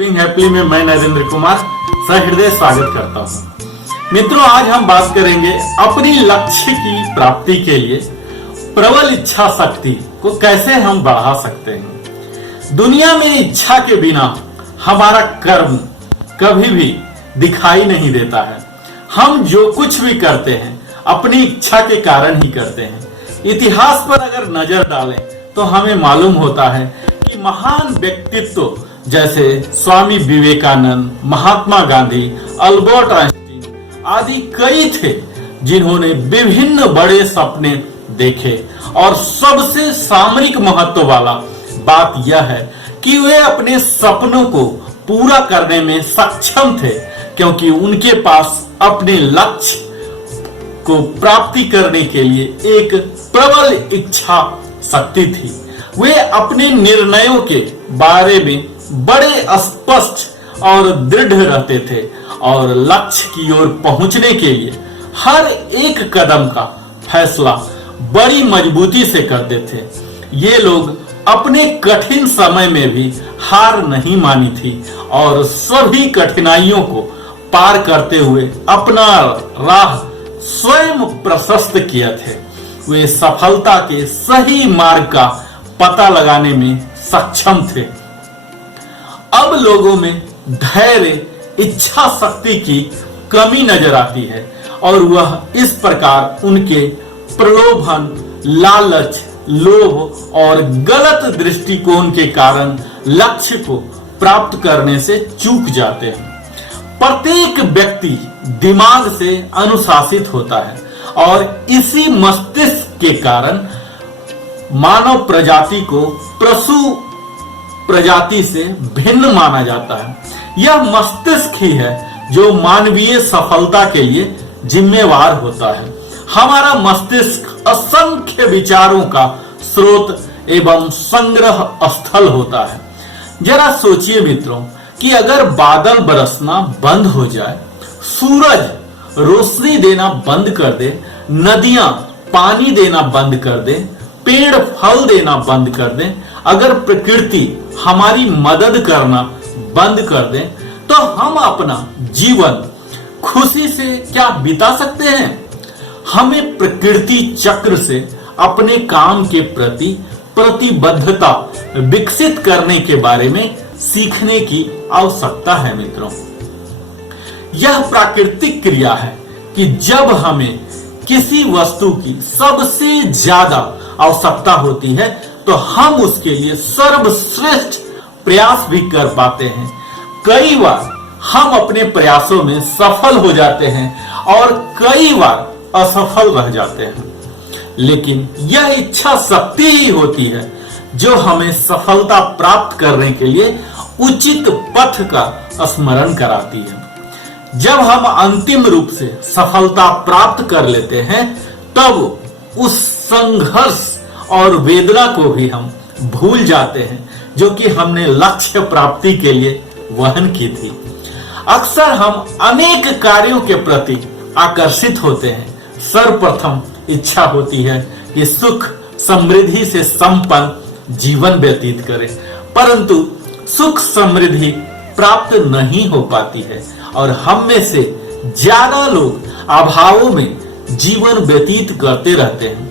Happy में मैं नरेंद्र कुमार सहृदय स्वागत करता हूं। मित्रों, आज हम बात करेंगे अपनी लक्ष्य की प्राप्ति के लिए प्रबल इच्छा शक्ति को कैसे हम बढ़ा सकते हैं। दुनिया में इच्छा के बिना हमारा कर्म कभी भी दिखाई नहीं देता है। हम जो कुछ भी करते हैं अपनी इच्छा के कारण ही करते हैं। इतिहास पर अगर नजर डालें तो हमें मालूम होता है कि महान व्यक्तित्व जैसे स्वामी विवेकानंद, महात्मा गांधी, अल्बर्ट आइंस्टीन आदि कई थे जिन्होंने विभिन्न बड़े सपने देखे और सबसे सामरिक महत्व वाला बात यह है कि वे अपने सपनों को पूरा करने में सक्षम थे, क्योंकि उनके पास अपने लक्ष्य को प्राप्ति करने के लिए एक प्रबल इच्छा शक्ति थी। वे अपने निर्णयों के बारे में बड़े स्पष्ट और दृढ़ रहते थे और लक्ष्य की ओर पहुंचने के लिए हर एक कदम का फैसला बड़ी मजबूती से करते थे। ये लोग अपने कठिन समय में भी हार नहीं मानी थी और सभी कठिनाइयों को पार करते हुए अपना राह स्वयं प्रशस्त किए थे। वे सफलता के सही मार्ग का पता लगाने में सक्षम थे। अब लोगों में धैर्य, इच्छा शक्ति की कमी नजर आती है और वह इस प्रकार उनके प्रलोभन, लालच, लोभ और गलत दृष्टिकोण के कारण लक्ष्य को प्राप्त करने से चूक जाते हैं। प्रत्येक व्यक्ति दिमाग से अनुशासित होता है और इसी मस्तिष्क के कारण मानव प्रजाति को पशु प्रजाति से भिन्न माना जाता है। यह मस्तिष्क ही है जो मानवीय सफलता के लिए जिम्मेवार होता है। हमारा मस्तिष्क असंख्य विचारों का स्रोत एवं संग्रह स्थल होता है। जरा सोचिए मित्रों कि अगर बादल बरसना बंद हो जाए, सूरज रोशनी देना बंद कर दे, नदियां पानी देना बंद कर दे, पेड़ फल देना बंद कर दे, अगर प्रकृति हमारी मदद करना बंद कर दे, तो हम अपना जीवन खुशी से क्या बिता सकते हैं? हमें प्रकृति चक्र से अपने काम के प्रति प्रतिबद्धता विकसित करने के बारे में सीखने की आवश्यकता है। मित्रों, यह प्राकृतिक क्रिया है कि जब हमें किसी वस्तु की सबसे ज्यादा आवश्यकता होती है तो हम उसके लिए सर्वश्रेष्ठ प्रयास भी कर पाते हैं। कई बार हम अपने प्रयासों में सफल हो जाते हैं और कई बार असफल रह जाते हैं, लेकिन यह इच्छा शक्ति ही होती है जो हमें सफलता प्राप्त करने के लिए उचित पथ का स्मरण कराती है। जब हम अंतिम रूप से सफलता प्राप्त कर लेते हैं तब उस संघर्ष और वेदना को भी हम भूल जाते हैं जो कि हमने लक्ष्य प्राप्ति के लिए वहन की थी। अक्सर हम अनेक कार्यों के प्रति आकर्षित होते हैं। सर्वप्रथम इच्छा होती है कि सुख समृद्धि से संपन्न जीवन व्यतीत करें, परंतु सुख समृद्धि प्राप्त नहीं हो पाती है और हम में से ज्यादा लोग अभावों में जीवन व्यतीत करते रहते हैं।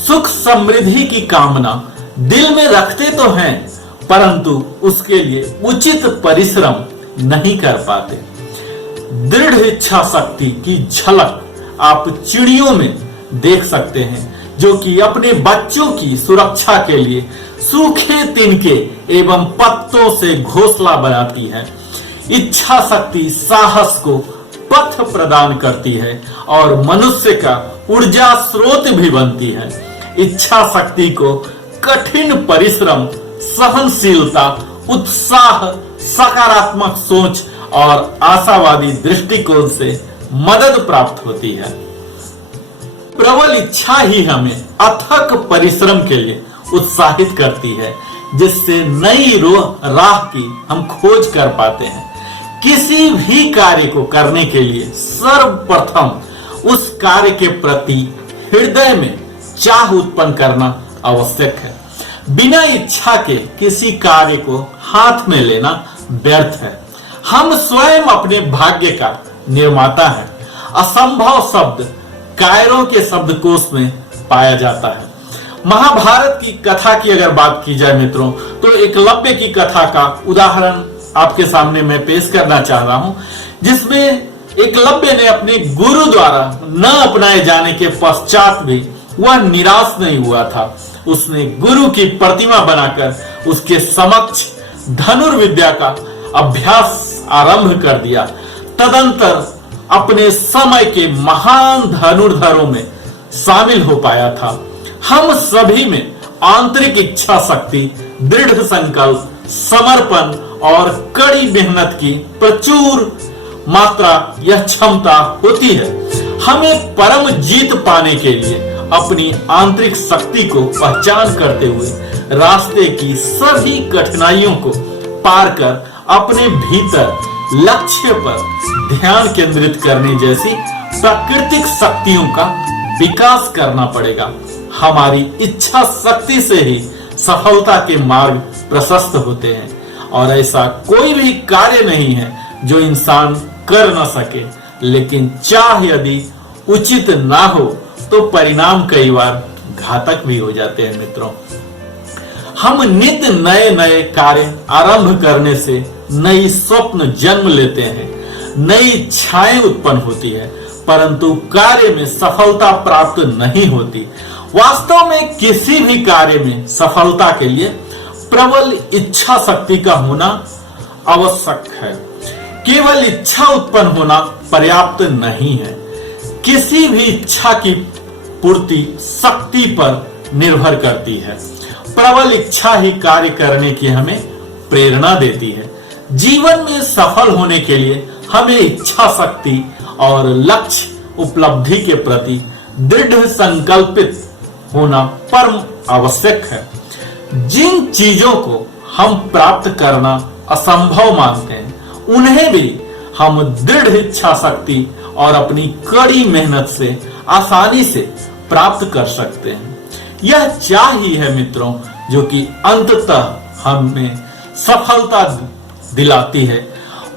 सुख समृद्धि की कामना दिल में रखते तो हैं, परंतु उसके लिए उचित परिश्रम नहीं कर पाते। दृढ़ इच्छा शक्ति की झलक आप चिड़ियों में देख सकते हैं जो कि अपने बच्चों की सुरक्षा के लिए सूखे तिनके एवं पत्तों से घोंसला बनाती है। इच्छा शक्ति साहस को पथ प्रदान करती है और मनुष्य का ऊर्जा स्रोत भी बनती है। इच्छा शक्ति को कठिन परिश्रम, सहनशीलता, उत्साह, सकारात्मक सोच और आशावादी दृष्टिकोण से मदद प्राप्त होती है। प्रबल इच्छा ही हमें अथक परिश्रम के लिए उत्साहित करती है, जिससे नई राह की हम खोज कर पाते हैं। किसी भी कार्य को करने के लिए सर्वप्रथम उस कार्य के प्रति हृदय में चाह उत्पन्न करना आवश्यक है। बिना इच्छा के किसी कार्य को हाथ में लेना व्यर्थ है। हम स्वयं अपने भाग्य का निर्माता है। असंभव शब्द कायरों के शब्दकोश में पाया जाता है। महाभारत की कथा की अगर बात की जाए मित्रों, तो एकलव्य की कथा का उदाहरण आपके सामने मैं पेश करना चाह रहा हूं, जिसमें एकलव्य ने अपने गुरु द्वारा न अपनाए जाने के पश्चात भी वह निराश नहीं हुआ था। उसने गुरु की प्रतिमा बनाकर उसके समक्ष धनुर्विद्या का अभ्यास आरंभ कर दिया। तदंतर अपने समय के महान धनुर्धरों में शामिल हो पाया था। हम सभी में आंतरिक इच्छा शक्ति, दृढ़ संकल्प, समर्पण और कड़ी मेहनत की प्रचुर मात्रा यह क्षमता होती है। हमें परम जीत पाने के लिए अपनी आंतरिक शक्ति को पहचान करते हुए रास्ते की सभी कठिनाइयों को पार कर अपने भीतर लक्ष्य पर ध्यान केंद्रित करने जैसी प्राकृतिक शक्तियों का विकास करना पड़ेगा। हमारी इच्छा शक्ति से ही सफलता के मार्ग प्रशस्त होते हैं, और ऐसा कोई भी कार्य नहीं है जो इंसान कर न सके, लेकिन चाह यदि उचित ना हो तो परिणाम कई बार घातक भी हो जाते हैं। मित्रों, हम नित्य नए नए कार्य आरंभ करने से नई स्वप्न जन्म लेते हैं, नई इच्छाएं उत्पन्न होती है, परंतु कार्य में सफलता प्राप्त नहीं होती। वास्तव में किसी भी कार्य में सफलता के लिए प्रबल इच्छा शक्ति का होना आवश्यक है। केवल इच्छा उत्पन्न होना पर्याप्त नहीं है। किसी भी इच्छा की पूर्ति शक्ति पर निर्भर करती है। प्रबल इच्छा ही कार्य करने की हमें प्रेरणा देती है। जीवन में सफल होने के लिए हमें इच्छा शक्ति और लक्ष्य उपलब्धि के प्रति दृढ़ संकल्पित होना परम आवश्यक है। जिन चीजों को हम प्राप्त करना असंभव मानते हैं, उन्हें भी हम दृढ़ इच्छा शक्ति और अपनी कड़ी मेहनत से आसानी से प्राप्त कर सकते हैं। यह चाह ही है मित्रों, जो कि अंततः हमें सफलता दिलाती है।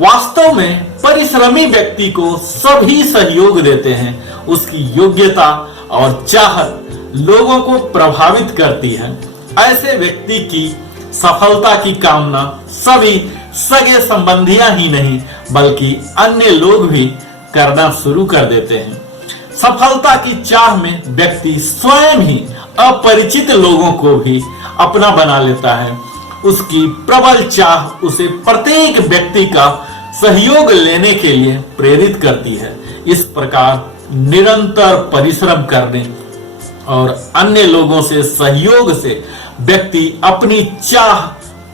वास्तव में परिश्रमी व्यक्ति को सभी सहयोग देते हैं। उसकी योग्यता और चाहत लोगों को प्रभावित करती है। ऐसे व्यक्ति की सफलता की कामना सभी सगे संबंधियां ही नहीं, बल्कि अन्य लोग भी करना शुरू कर देते हैं। सफलता की चाह में व्यक्ति स्वयं ही अपरिचित लोगों को भी अपना बना लेता है। उसकी प्रबल चाह उसे प्रत्येक व्यक्ति का सहयोग लेने के लिए प्रेरित करती है। इस प्रकार निरंतर परिश्रम करने और अन्य लोगों से सहयोग से व्यक्ति अपनी चाह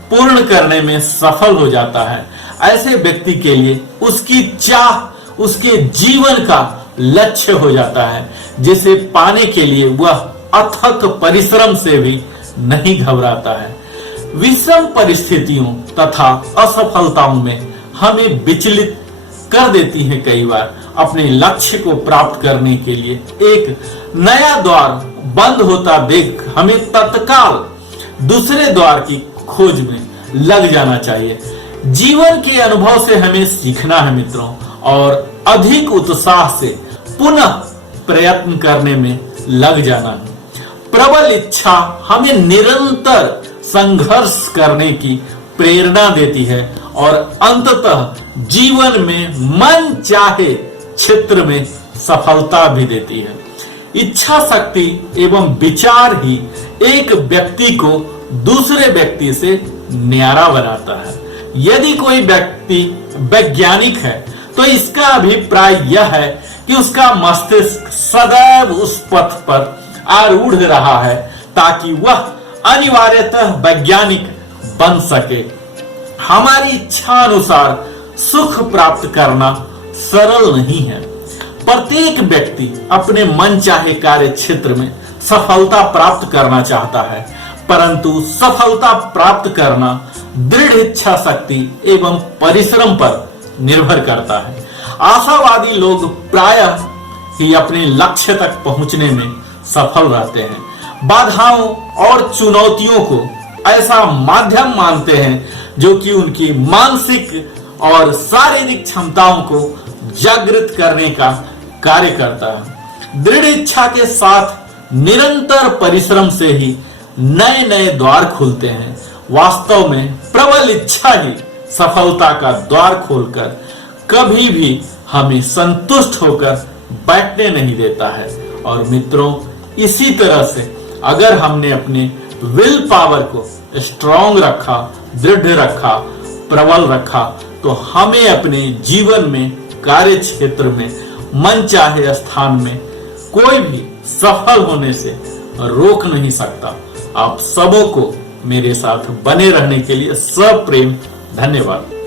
पूर्ण करने में सफल हो जाता है। ऐसे व्यक्ति के लिए उसकी चाह उसके जीवन का लक्ष्य हो जाता है, जिसे पाने के लिए वह अथक परिश्रम से भी नहीं घबराता है। विषम परिस्थितियों तथा असफलताओं में हमें विचलित कर देती है। कई बार अपने लक्ष्य को प्राप्त करने के लिए एक नया द्वार बंद होता देख हमें तत्काल दूसरे द्वार की खोज में लग जाना चाहिए। जीवन के अनुभव से हमें सीखना है मित्रों, और अधिक उत्साह से पुनः प्रयत्न करने में लग जाना है। प्रबल इच्छा हमें निरंतर संघर्ष करने की प्रेरणा देती है और अंततः जीवन में मन चाहे क्षेत्र में सफलता भी देती है। इच्छा शक्ति एवं विचार ही एक व्यक्ति को दूसरे व्यक्ति से न्यारा बनाता है। यदि कोई व्यक्ति वैज्ञानिक है तो इसका अभिप्राय यह है कि उसका मस्तिष्क सदैव उस पथ पर आरूढ़ रहा है ताकि वह अनिवार्यतः वैज्ञानिक बन सके। हमारी इच्छा अनुसार सुख प्राप्त करना सरल नहीं है। प्रत्येक व्यक्ति अपने मन चाहे कार्य क्षेत्र में सफलता प्राप्त करना चाहता है, परंतु सफलता प्राप्त करना दृढ़ इच्छा शक्ति एवं परिश्रम पर निर्भर करता है। आशावादी लोग प्रायः ही अपने लक्ष्य तक पहुंचने में सफल रहते हैं। बाधाओं और चुनौतियों को ऐसा माध्यम मानते हैं जो कि उनकी मानसिक और शारीरिक क्षमताओं को जागृत करने का कार्य करता है। दृढ़ इच्छा के साथ निरंतर परिश्रम से ही नए नए द्वार खुलते हैं। वास्तव में प्रबल इच्छा ही सफलता का द्वार खोलकर कभी भी हमें संतुष्ट होकर बैठने नहीं देता है। और मित्रों, इसी तरह से अगर हमने अपने विल पावर को स्ट्रॉन्ग रखा, दृढ़ रखा, प्रबल रखा, तो हमें अपने जीवन में, कार्य क्षेत्र में, मन चाहे स्थान में कोई भी सफल होने से रोक नहीं सकता। आप सबों को मेरे साथ बने रहने के लिए सप्रेम धन्यवाद।